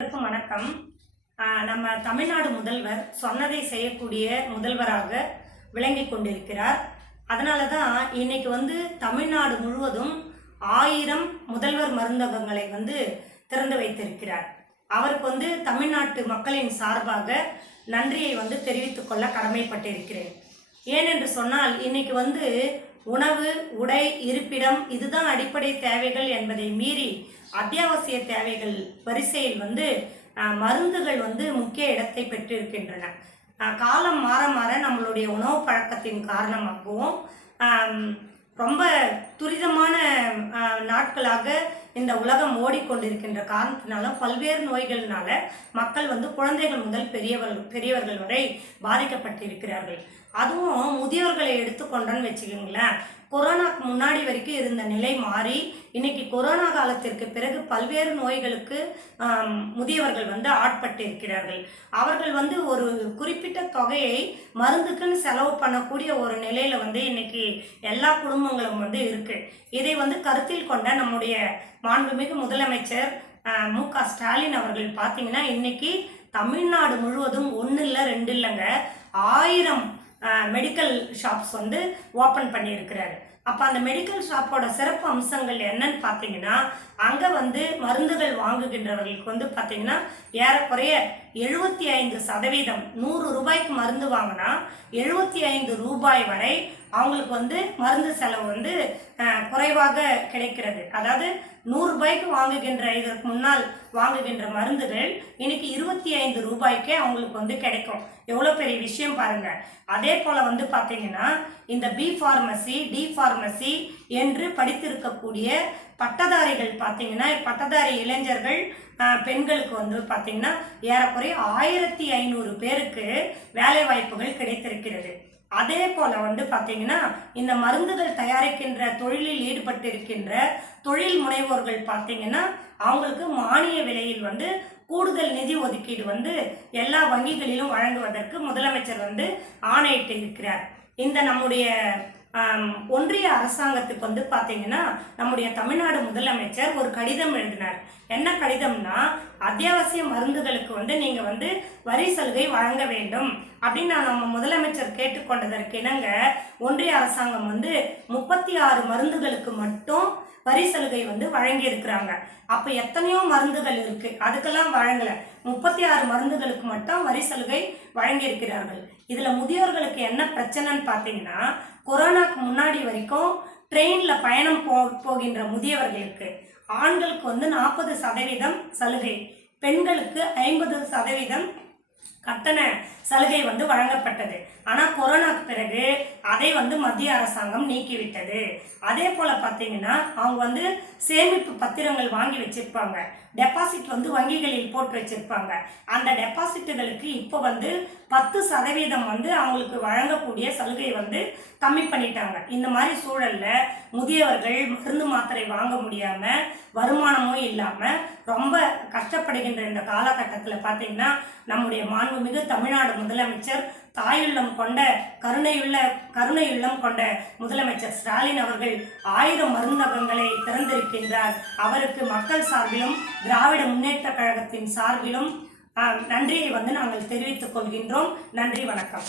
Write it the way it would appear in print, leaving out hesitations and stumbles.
வணக்கம். நம்ம தமிழ்நாடு முதல்வர் சொன்னதை செய்யக்கூடிய முதல்வராக விளங்கி கொண்டிருக்கிறார். அதனால தான் இன்னைக்கு தமிழ்நாடு முழுவதும் 1000 முதல்வர் மருந்தகங்களை திறந்து வைத்திருக்கிறார். அவருக்கு தமிழ்நாட்டு மக்களின் சார்பாக நன்றியை தெரிவித்துக் கொள்ள கடமைப்பட்டிருக்கிறேன். ஏனென்று சொன்னால் இன்னைக்கு உணவு, உடை, இருப்பிடம் இதுதான் அடிப்படை தேவைகள் என்பதை மீறி அத்தியாவசிய தேவைகள் வரிசையில் மருந்துகள் முக்கிய இடத்தை பெற்றிருக்கின்றன. காலம் மாற மாற நம்மளுடைய உணவு பழக்கத்தின் காரணமாகவும் ரொம்ப துரிதமான நாட்களாக இந்த உலகம் ஓடிக்கொண்டிருக்கின்ற காரணத்தினால பல்வேறு நோய்கள்னால மக்கள் குழந்தைகள் முதல் பெரியவர்கள் வரை பாதிக்கப்பட்டிருக்கிறார்கள். அதுவும் முதியோர்களை எடுத்துக்கொண்டோன்னு வச்சுக்கோங்களேன், கொரோனாக்கு முன்னாடி வரைக்கும் இருந்த நிலை மாறி இன்னைக்கு கொரோனா காலத்திற்கு பிறகு பல்வேறு நோய்களுக்கு முதியவர்கள் ஆட்பட்டு இருக்கிறார்கள். அவர்கள் ஒரு குறிப்பிட்ட தொகையை மருந்துக்குன்னு செலவு பண்ணக்கூடிய ஒரு நிலையில இன்னைக்கு எல்லா குடும்பங்களும் இருக்கு. இதை கருத்தில் கொண்ட நம்முடைய மாண்புமிகு முதலமைச்சர் மு.க. ஸ்டாலின் அவர்கள் பார்த்தீங்கன்னா இன்னைக்கு தமிழ்நாடு முழுவதும் 1 இல்லை 2 இல்லைங்க 1000 மெடிக்கல் ஷாப்ஸ் ஓப்பன் பண்ணியிருக்கிறாரு. அப்போ அந்த மெடிக்கல் ஷாப்போட சிறப்பு அம்சங்கள் என்னன்னு பார்த்தீங்கன்னா, அங்கே மருந்துகள் வாங்குகின்றவர்களுக்கு பார்த்தீங்கன்னா ஏறக்குறைய 75% 100 ரூபாய்க்கு மருந்து வாங்கினா 75 ரூபாய் வரை அவங்களுக்கு மருந்து செலவு குறைவாக கிடைக்கிறது. அதாவது 100 ரூபாய்க்கு வாங்குகின்ற இதற்கு முன்னால் வாங்குகின்ற மருந்துகள் இன்னைக்கு 25 ரூபாய்க்கே அவங்களுக்கு கிடைக்கும். எவ்வளோ பெரிய விஷயம் பாருங்க. அதே போல பார்த்தீங்கன்னா இந்த பி ஃபார்மசி, டி ஃபார்மசி என்று படித்திருக்கக்கூடிய பட்டதாரிகள் பார்த்தீங்கன்னா, பட்டதாரி இளைஞர்கள் பெண்களுக்கு பார்த்தீங்கன்னா ஏறக்குறைய 1500 பேருக்கு வேலை வாய்ப்புகள் கிடைத்திருக்கிறது. அதே போல பார்த்தீங்கன்னா இந்த மருந்துகள் தயாரிக்கின்ற தொழிலில் ஈடுபட்டு இருக்கின்ற தொழில் முனைவோர்கள் பார்த்தீங்கன்னா அவங்களுக்கு மானிய விலையில் கூடுதல் நிதி ஒதுக்கீடு எல்லா வங்கிகளிலும் வழங்குவதற்கு முதலமைச்சர் ஆணையிட்டு இருக்கிறார். இந்த நம்முடைய ஒன்றிய அரசாங்கத்துக்கு பார்த்தீங்கன்னா நம்முடைய தமிழ்நாடு முதலமைச்சர் ஒரு கடிதம் எழுதினார். என்ன கடிதம்னா, அத்தியாவசிய மருந்துகளுக்கு நீங்க வரி சலுகை வழங்க வேண்டும் அப்படின்னு நம்ம முதலமைச்சர் கேட்டுக்கொண்டதற்கு இணங்க ஒன்றிய அரசாங்கம் 36 மருந்துகளுக்கு மட்டும் வரி சலுகை வழங்கி இருக்கிறாங்க. அப்ப எத்தனையோ மருந்துகள் இருக்கு, அதுக்கெல்லாம் வழங்கல. 36 மருந்துகளுக்கு மட்டும் வரி சலுகை வழங்கி இருக்கிறார்கள். இதுல முதியோர்களுக்கு என்ன பிரச்சனைன்னு பார்த்தீங்கன்னா, கொரோனாக்கு முன்னாடி வரைக்கும் ட்ரெயின்ல பயணம் போகின்ற முதியவர்களுக்கு ஆண்களுக்கு 40% சலுகை, பெண்களுக்கு 50% கட்டண சலுகை வழங்கப்பட்டது. ஆனால் கொரோனாக்கு பிறகு அதை மத்திய அரசாங்கம் நீக்கிவிட்டது. அதே போல பார்த்தீங்கன்னா அவங்க சேமிப்பு பத்திரங்கள் வாங்கி வச்சிருப்பாங்க, டெபாசிட் வங்கிகளில் போட்டு வச்சிருப்பாங்க. அந்த டெபாசிட்டுகளுக்கு இப்போ 10% அவங்களுக்கு வழங்கக்கூடிய சலுகை கம்மி பண்ணிட்டாங்க. இந்த மாதிரி சூழல்ல முதியவர்கள் மருந்து மாத்திரை வாங்க முடியாம, வருமானமும் இல்லாம ரொம்ப கஷ்டப்படுகின்ற இந்த காலகட்டத்தில் பார்த்தீங்கன்னா நம்முடைய மாண்புமிகு தமிழ்நாடு முதலமைச்சர் தாயுள்ளம் கொண்ட கருணையுள்ளம் கொண்ட முதலமைச்சர் ஸ்டாலின் அவர்கள் 1000 மருந்தகங்களை திறந்திருக்கின்றார். அவருக்கு மக்கள் சார்பிலும் திராவிட முன்னேற்ற கழகத்தின் சார்பிலும் நன்றியை நாங்கள் தெரிவித்துக் கொள்கின்றோம். நன்றி, வணக்கம்.